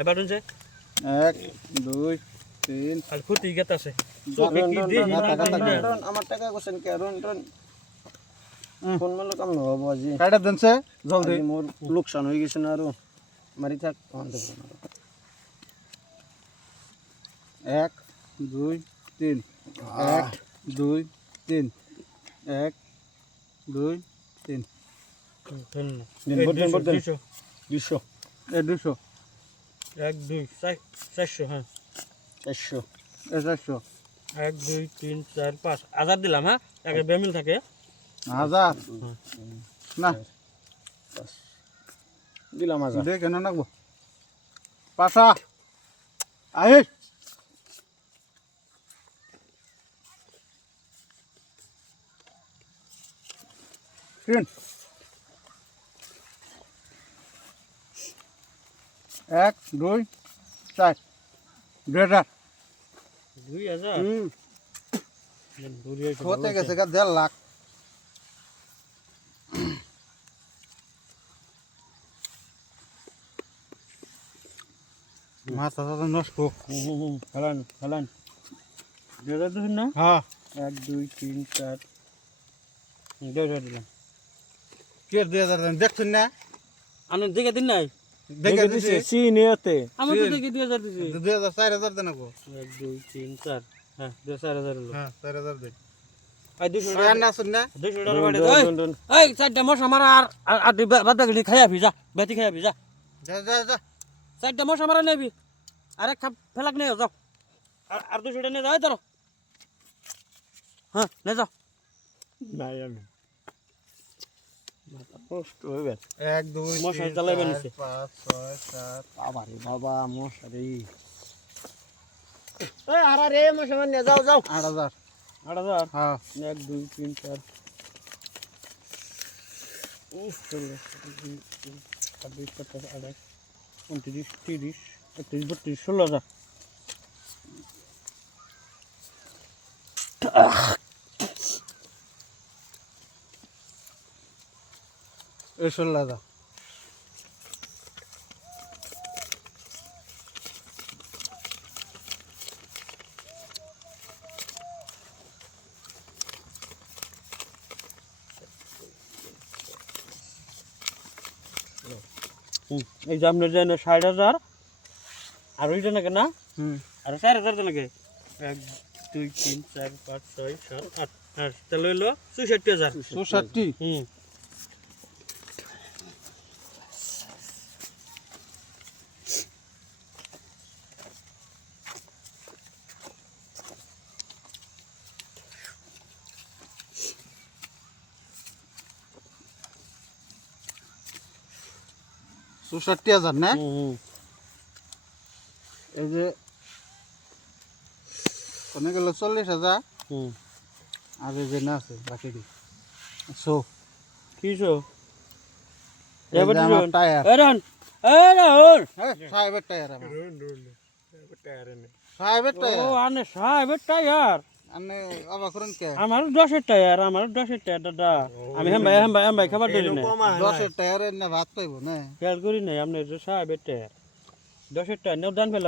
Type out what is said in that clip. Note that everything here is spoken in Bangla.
এবার শুনছে 1 2 3 আর ফুটি গেতাছে আমার টাকা কোসেন কে রন রন ফোন মারলে কাম নহব আজি কাটা দেনছে জলদি মোর লোকসান হয়ে গেছে না আরো মারি থাক আনতে পারবো না 1 2 3 1 2 3 1 2 3 200 এ 200 1 2 400 হ্যাঁ 400 এ 400 1 2 3 4 5 হাজার দিলাম হ্যাঁ একে বেমিল থাকে 1000 না দিলাম আজ দে কেন নাকবো পাশা আইস তিন 1 2 4 2000 2000 হতে গেছে গা 1.5 লাখ মাছ আছে নষ্ট খেলান খেলান 2000 না হ্যাঁ 1 2 3 4 2000 দিলাম কে 2000 দেখছেন না আনে দেখে দিন নাই দেখে দিছি সিনিয়তে আমি তো দেখি 2000 দিছি 2000 4000 দেন গো 1 2 3 4 হ্যাঁ 4000 হলো হ্যাঁ 4000 দেন আই 200 আর না শুন না 200 টাকা বাড়ি এই চারটা মশা মারা আর বাদ বাকি খাইয়া ভিজা বাতি খাইয়া ভিজা যা যা যা চারটা মশা মারা নেবি আরে ফেলাক নিয়ে যাও আর 200 টাকা নিয়ে যাও ধরো হ্যাঁ নে যাও নাই আমি মাথা কষ্ট হয়ে গেছে 1 2 মশাই জ্বালাইবে নিছে 5 6 7 বাবারে বাবা মশারি এই আরা রে মশা মানে যাও যাও 8000 8000 হ্যাঁ 1 2 3 4 উফ চলো 26 27 28 29 30 31 32 16000 এই 16000 এই যে আপনার যেন 60000 আর ওইটা নাকি না আর 4000 নাকি 1 2 3 4 5 6 7 8 হ্যাঁ তাহলে হলো 64000 64 হুম চৌষট্টি হাজার না এই যে কোনে গেল 40,000 আর এই যে না আছে বাকি দি সো কিসো এই যে আমার টায়ার এরন এরন সাহেবের টায়ার আমার ও সাহেবের টায়ার আনে সাহেবের টায়ার আনে অবাক করেন কে আমার 10 এর টায়ার আমার 10 এর টায়ার দাদা আমি হেম ভাই খাবার দিই না 10 এর টায়ারে না ভাত পাইবো না খেয়াল করি নাই আপনি সাহেবের টায়ার 10 এর টায়ার নেও দান পেলাম